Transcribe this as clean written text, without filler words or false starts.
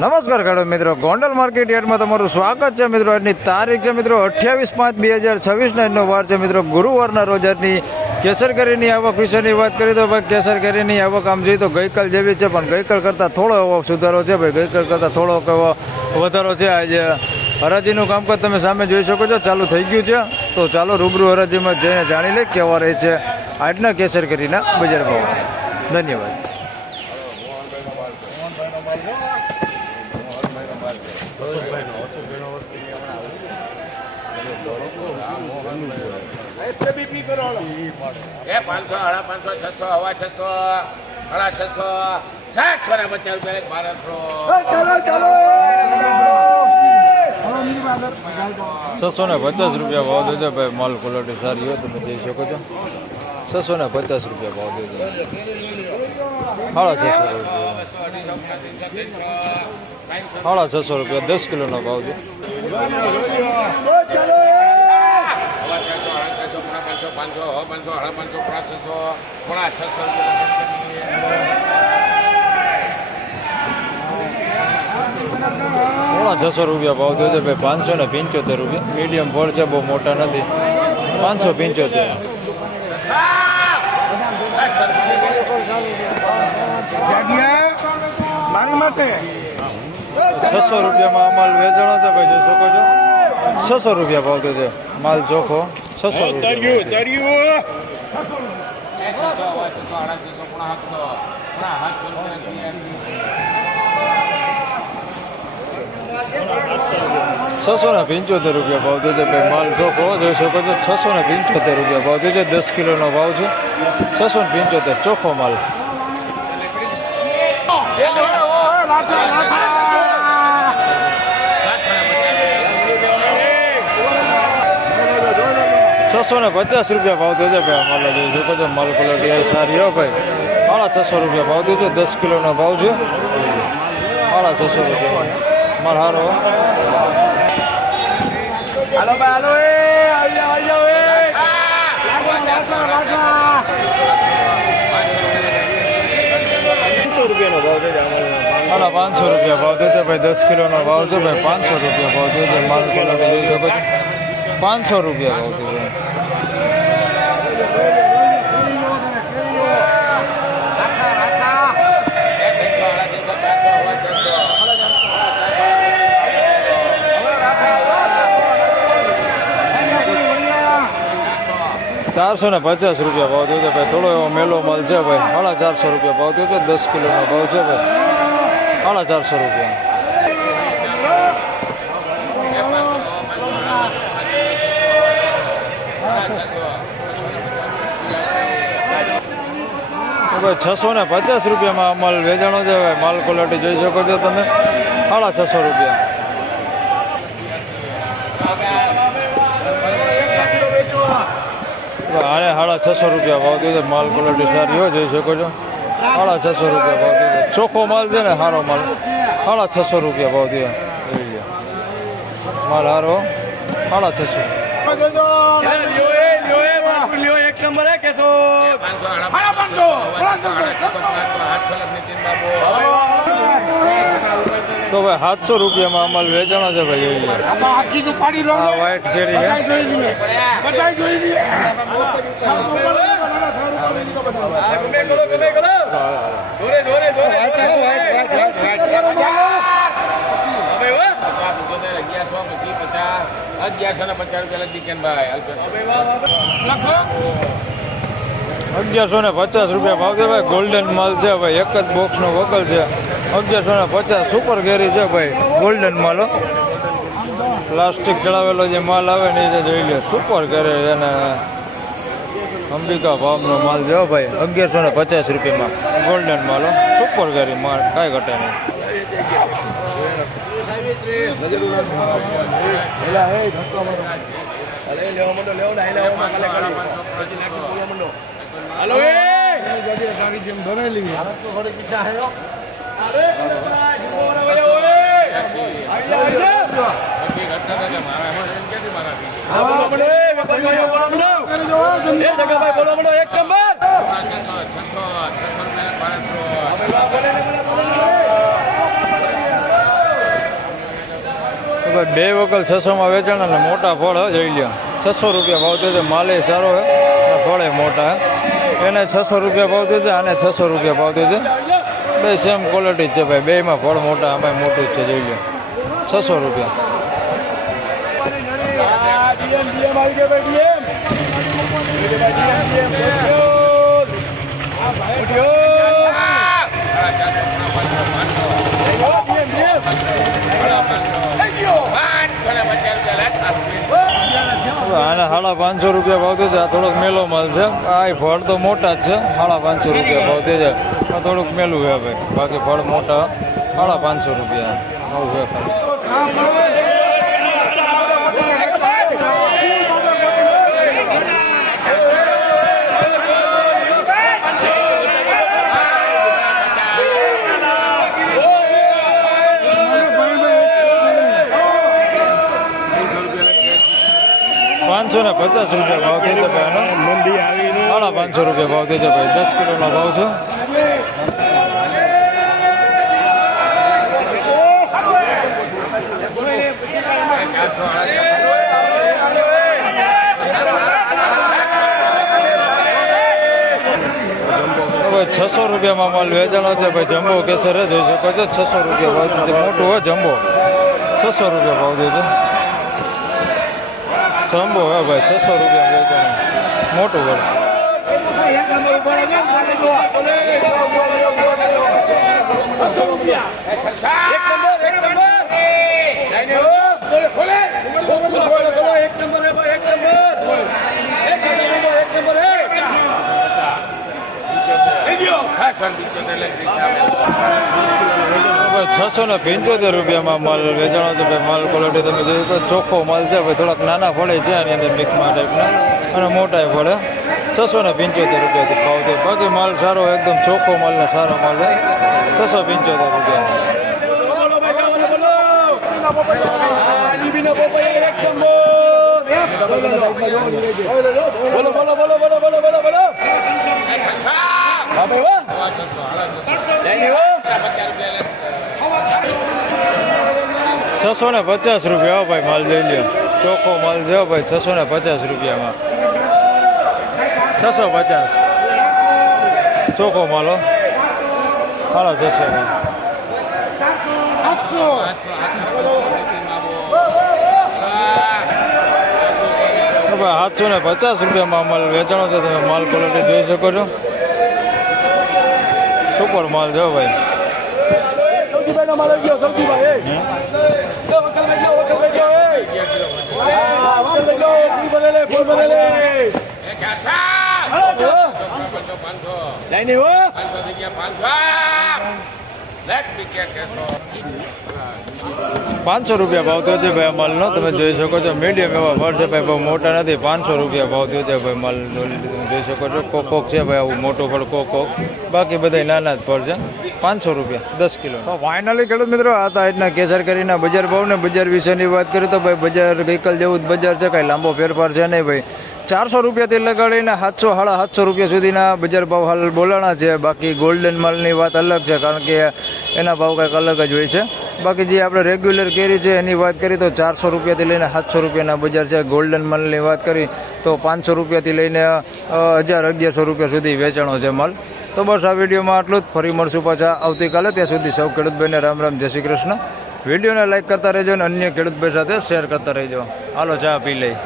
નમસ્કાર ખેડૂત મિત્રો, ગોંડલ માર્કેટ યાર્ડમાં તમારું સ્વાગત છે મિત્રો. આજની તારીખ છે મિત્રો 28/5/2026 આજનો વાર છે મિત્રો ગુરુવારના રોજ. આજની કેસર કેરીની આવક વિશેની વાત કરીએ તો ભાઈ કેસર કેરીની આવક આમ જોઈએ તો ગઈકાલ જેવી છે, પણ ગઈકાલ કરતાં થોડો એવો સુધારો છે ભાઈ. ગઈકાલ કરતાં થોડોક એવો વધારો છે. આજે હરાજીનું કામકાજ તમે સામે જોઈ શકો છો, ચાલુ થઈ ગયું છે. તો ચાલો રૂબરૂ હરાજીમાં જઈને જાણી લે કેવા રહે છે આજના કેસર કેરીના બજાર ભાવ. ધન્યવાદ. ₹650 ભાવ દેજો ભાઈ. માલ ક્વોલિટી સારી હોય તમે જોઈ શકો છો. ₹650 ભાવ દેજો. ₹650 ₹10 કિલોનો ભાવ છે. ₹650 ભાવ દેજો ભાઈ. ₹575. મીડિયમ ફળ છે, બહુ મોટા નથી. 575. મારી માટે ₹600 માલ વેચાણો છે ભાઈ, જોઈ શકો છો. ₹600 ભાવ દેજો. માલ ચોખ્ખો ₹600. ₹675 ભાવ દેજો ભાઈ. માલ ચોખ્ખો જોઈ શકો છો. ₹675 ભાવ દેજો. 10 કિલોનો ભાવ છે. 675 ચોખ્ખો માલ. ₹650 ભાવ દેજો ભાઈ. માલ જોઈ શકો છો. માલ ક્વોલિટી સારી હો ભાઈ. ₹650 ભાવ દેજો. 10 કિલોનો ભાવ છે. ₹650 માલ હારો. હાલો ભાઈ, હાલો ₹500 ભાવ દેજો. ₹500 ભાવ દેજો ભાઈ. 10 કિલોનો ભાવ છે ભાઈ. ₹500 ભાવ દેજો. માલ ક્વોલિટી જોઈ શકો છો. ₹500 ભાવ દેજો. ₹450 ભાવ દેજો ભાઈ. થોડો એવો મેલો માલ છે ભાઈ. ₹450 ભાવ દેજો. 10 કિલોનો ભાવ છે ભાઈ. ₹450. ભાઈ ₹650 માલ વેચાણો છે ભાઈ. માલ ક્વોલિટી જોઈ શકો છો તમે. ₹650. આને ₹600 ભાવ દેજો. માલ ક્વોલિટી સારી હોય જોઈ શકો છો. ₹600 ભાવ દેજો. ચોખ્ખો માલ છે ને, સારો માલ. ₹600 ભાવ દેજો. માલ સારો. ₹600. એક નંબર હે કેસો. તો ભાઈ ₹700 માલ વેચાણો છે ભાઈ. વ્હાઈટ કેરી છે. ₹1150 ભાવ છે ભાઈ. ગોલ્ડન માલ છે ભાઈ. એક જ બોક્સ નો વકલ છે. 1150 સુપર કેરી છે ભાઈ. ગોલ્ડન માલ. પ્લાસ્ટિક ચડાવેલો જે માલ આવે ને એ જોઈ લે. સુપર કેરી એને અંબિકા ભાવનો માલ છે ભાઈ. ₹1150 ગોલ્ડન માલ. સુપર કેરી માલ, કાંઈ ઘટે નહીં. ભાઈ 2 વકલ 600માં વેચાણ અને મોટા ફળ જોઈ લ્યો 600 રૂપિયા ભાવ થયો છે. માલે સારો હે અને ફળે મોટા હે. એને 600 રૂપિયા ભાવ થયો છે, આને 600 રૂપિયા ભાવ થયો છે. બે સેમ ક્વોલિટી છે ભાઈ, બેમાં ફળ મોટા, આમાં મોટું જ છે જોઈ લ્યો 600 રૂપિયા. આને 550 રૂપિયા ભાવ થયો છે. આ થોડોક મેલો માલ છે. આ ફળ તો મોટા જ છે. 550 રૂપિયા ભાવ થયો છે. આ થોડુંક મેલું છે ભાઈ, બાકી ફળ મોટા 550 રૂપિયા નવું છે. ₹550 રૂપિયા ભાવ થયો છે ભાઈ. 550 રૂપિયા ભાવ થયો છે ભાઈ. 10 કિલોનો ભાવ છે. ભાઈ 600 રૂપિયામાં માલ વેચાણો છે ભાઈ. જમ્બો કેસર જોઈ શકો છો 600 રૂપિયા ભાવ છે. મોટું હોય જમ્બો 600 રૂપિયા ભાવ થયો છે. જમ્બો હે ભાઈ 600 રૂપિયા વેચાણ મોટું હોય. ₹675 રૂપિયામાં માલ વેચાણો છે ભાઈ. માલ ક્વોલિટી તમે જોયું તો ચોખ્ખો માલ છે ભાઈ. થોડાક નાના ફળે છે આની અંદર મિક્સમાં ટાઈપના અને મોટા ફળે. 675 રૂપિયાથી ભાવ છે. બાકી માલ સારો એકદમ ચોખ્ખો માલ ને સારો માલ છે. 675 રૂપિયા. ₹650 રૂપિયા ભાઈ. માલ જોઈ લ્યો ચોખ્ખો માલ છે ભાઈ. 650 રૂપિયામાં 650 ચોખ્ખો માલ હો. 650 ₹750 રૂપિયામાં માલ વેચાણો છે. તમે માલ ક્વોલિટી જોઈ શકો છો. સુપર માલ છે ભાઈ. ₹500 રૂપિયા ભાવ થયો છે ભાઈ. માલનો તમે જોઈ શકો છો. મીડિયમ એવા ફળ છે ભાઈ, બહુ મોટા નથી. ₹500 રૂપિયા ભાવ થયો છે ભાઈ. માલ તમે જોઈ શકો છો. કોક છે ભાઈ, આવું મોટું ફળ કોક. બાકી બધા નાના જ ફળ છે. ₹500 રૂપિયા 10 કિલો. તો ફાઇનલી ખેડૂત મિત્રો આ હતા આજના કેસર કેરીના બજાર ભાવ ને બજાર વિશેની વાત કરી તો ભાઈ બજાર ગઈકાલ જેવું જ બજાર છે. કાંઈ લાંબો ફેરફાર છે નહીં ભાઈ. 400 રૂપિયાથી લગાડીને 700-750 રૂપિયા સુધીના બજાર ભાવ હાલ બોલાણા છે. બાકી ગોલ્ડન માલની વાત અલગ છે, કારણ કે એના ભાવ કંઈક અલગ જ હોય છે. બાકી જે આપણે રેગ્યુલર કેરી છે એની વાત કરીએ તો 400 રૂપિયાથી લઈને 700 રૂપિયાના બજાર છે. ગોલ્ડન માલની વાત કરી તો 500 રૂપિયાથી લઈને 1000-1100 રૂપિયા સુધી વેચાણો છે માલ. તો બસ આ વિડીયોમાં આટલું જ. ફરી મળશું પાછા આવતીકાલે. ત્યાં સુધી સૌ ખેડૂતભાઈને રામ રામ, જય શ્રી કૃષ્ણ. વિડીયોને લાઈક કરતા રહેજો અને અન્ય ખેડૂતભાઈ સાથે શેર કરતા રહેજો. હાલો ચા પી લઈ.